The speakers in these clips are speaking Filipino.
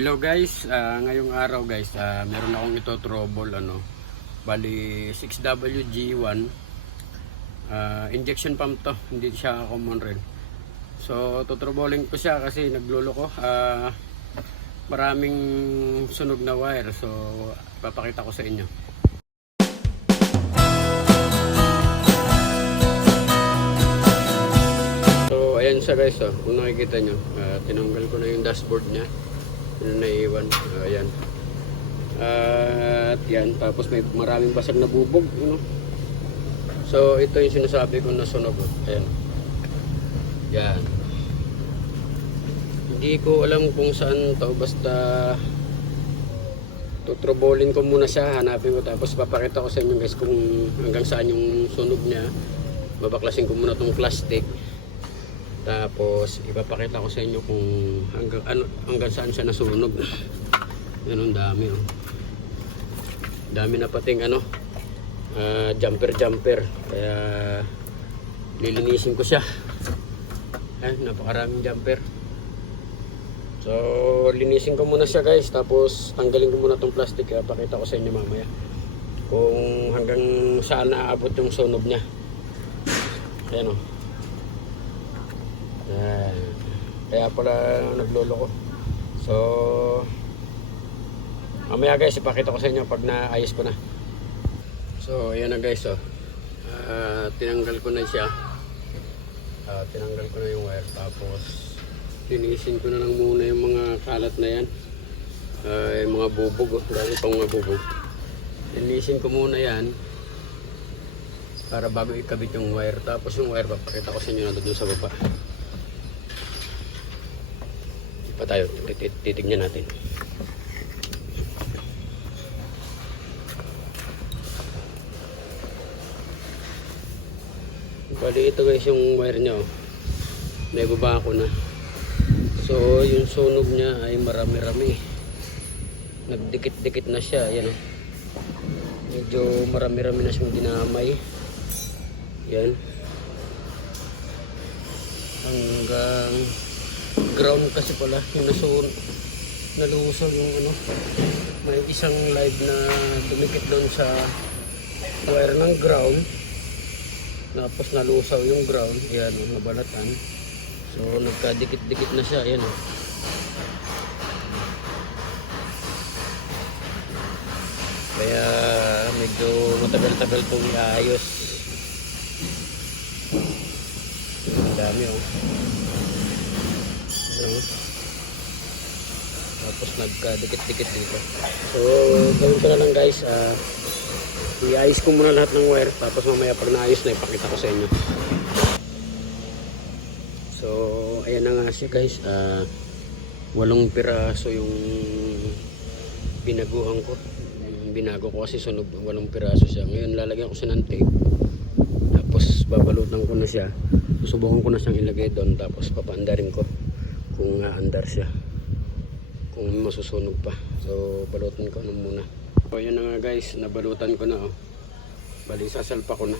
Hello guys, Ah, ngayong araw guys, ah, meron akong ito trouble ano. Bali 6WG1 ah, injection pump to, hindi siya common rail. So tutrobolin ko siya kasi naglulo ko. Ah, maraming sunog na wire. So papakita ko sa inyo. So ayan siya guys, oh. kung nakikita nyo, ah, tinanggal ko na yung dashboard niya. Yun na naiwan. Ah, ayan. At yan, tapos may maraming basag na bubog. You know? So ito yung sinasabi ko na sunog. Ayan. Yan. Hindi ko alam kung saan to basta tutrobolin ko muna siya, hanapin ko tapos papakita ko sa inyo guys kung hanggang saan yung sunog niya. Babaklasin ko muna tong plastic. Tapos ipapakita ko sa inyo kung hanggang ano hanggang saan siya nasunog. Yan ang dami oh. Dami na pating ano ah, jumper jumper kaya lilinisin ko siya. Ay, napakaraming jumper. So, linisin ko muna siya guys. Tapos, tanggalin ko muna tong plastic. Kaya pakita ko sa inyo mamaya. Kung hanggang saan naabot yung sunog niya. Ayan o. Ayan. Kaya pala naglolo ko. So, mamaya guys, ipakita ko sa inyo pag naayos ko na. So, ayan na guys. Oh. Ah, tinanggal ko na siya. Ah, tinanggal ko na yung wire. Tapos, linisin ko na lang muna yung mga kalat na yan. Ah, yung mga bubog. Oh. Dami pang mga bubog. Linisin ko muna yan para bago ikabit yung wire. Tapos yung wire, papakita ko sa inyo na doon sa baba. Pa tayo, tit- titignan natin. Bali ito guys yung wire niya oh. May baba ko na. So yung sunog niya ay marami-rami. Nagdikit-dikit na siya, yan oh. Medyo marami-rami na siyang dinamay. Yan. Hanggang ground kasi pala yung nasun nalusog yung ano. May isang live na dumikit doon sa wire ng ground. Tapos nalusaw yung ground yan oh, nabalatan so nagkadikit-dikit na siya yan oh. kaya medyo matagal-tagal itong iayos. Ang dami oh ano tapos nagkadikit-dikit dito. So gawin ko na lang guys ah iayos ko muna lahat ng wire. Tapos mamaya pag naayos na ipakita ko sa inyo. So ayan na nga siya guys. Ah walong piraso yung binaguhan ko. Binago ko kasi sunog walong piraso siya. Ngayon lalagyan ko siya ng tape. Tapos babalutan ko na siya. Susubukan ko na siyang ilagay doon. Tapos papaandarin ko kung aandar siya kung masusunog pa so balutan ko na muna So yun na nga guys, nabalutan ko na oh. Bali sasalpa ko na.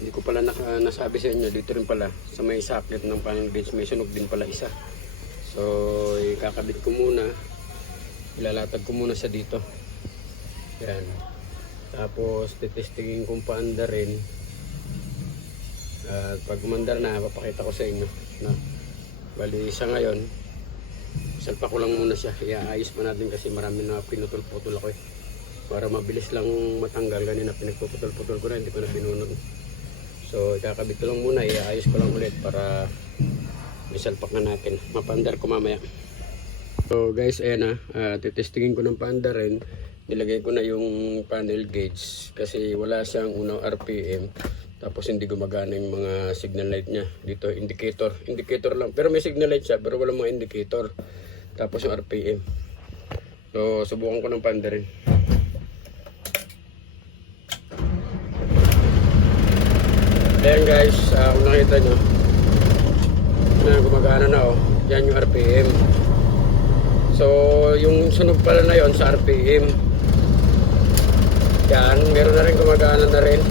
Hindi ko pala naka, nasabi sa inyo dito rin pala sa may socket ng panel gauge may sunog din pala isa. So ikakabit ko muna. Ilalatag ko muna sa dito. Yan. Tapos titestingin kong paanda rin. At pag umandar na, papakita ko sa inyo. Na, bali sa ngayon, salpa ko lang muna siya. Iaayos pa natin kasi marami na pinutol-putol ako eh. Para mabilis lang matanggal kanina pinagpuputol-putol ko na hindi ko na binunod so ikakabit ko lang muna iayos ko lang ulit para isalpak na natin. Mapandar ko mamaya. So guys ayan na. Uh, titestingin ko ng paandar rin. Nilagay ko na yung panel gauge kasi wala siyang unang RPM tapos hindi gumagana yung mga signal light niya. Dito indicator. Indicator lang. Pero may signal light siya pero wala mga indicator tapos yung RPM so subukan ko ng paandar rin. Ayan guys, uh, kung nakita nyo na gumagana na oh, yan yung RPM so yung sunog pala na yon sa RPM yan, meron na rin gumagana na rin.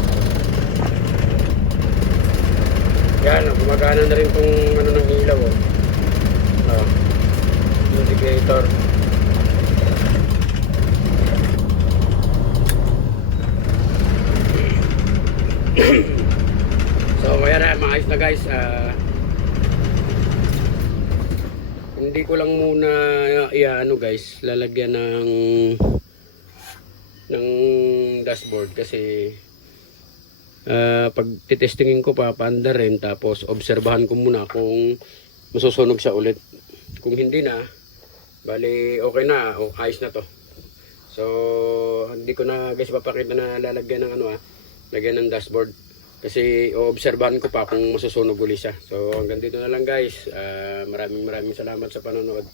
Yan, gumagana na rin kung ano ng ilaw oh. oh Navigator. so, kaya na mga guys na guys. Uh, hindi ko lang muna ah, iano guys, lalagyan ng ng dashboard kasi uh, pag titestingin ko pa paanda rin tapos obserbahan ko muna kung masusunog siya ulit kung hindi na bali okay na, o ayos na to. So, hindi ko na guys papakita na lalagyan ng ano ah, lagyan ng dashboard. Kasi oobserbahan ko pa kung masusunog uli siya. So hanggang dito na lang guys. Ah, maraming maraming salamat sa panonood.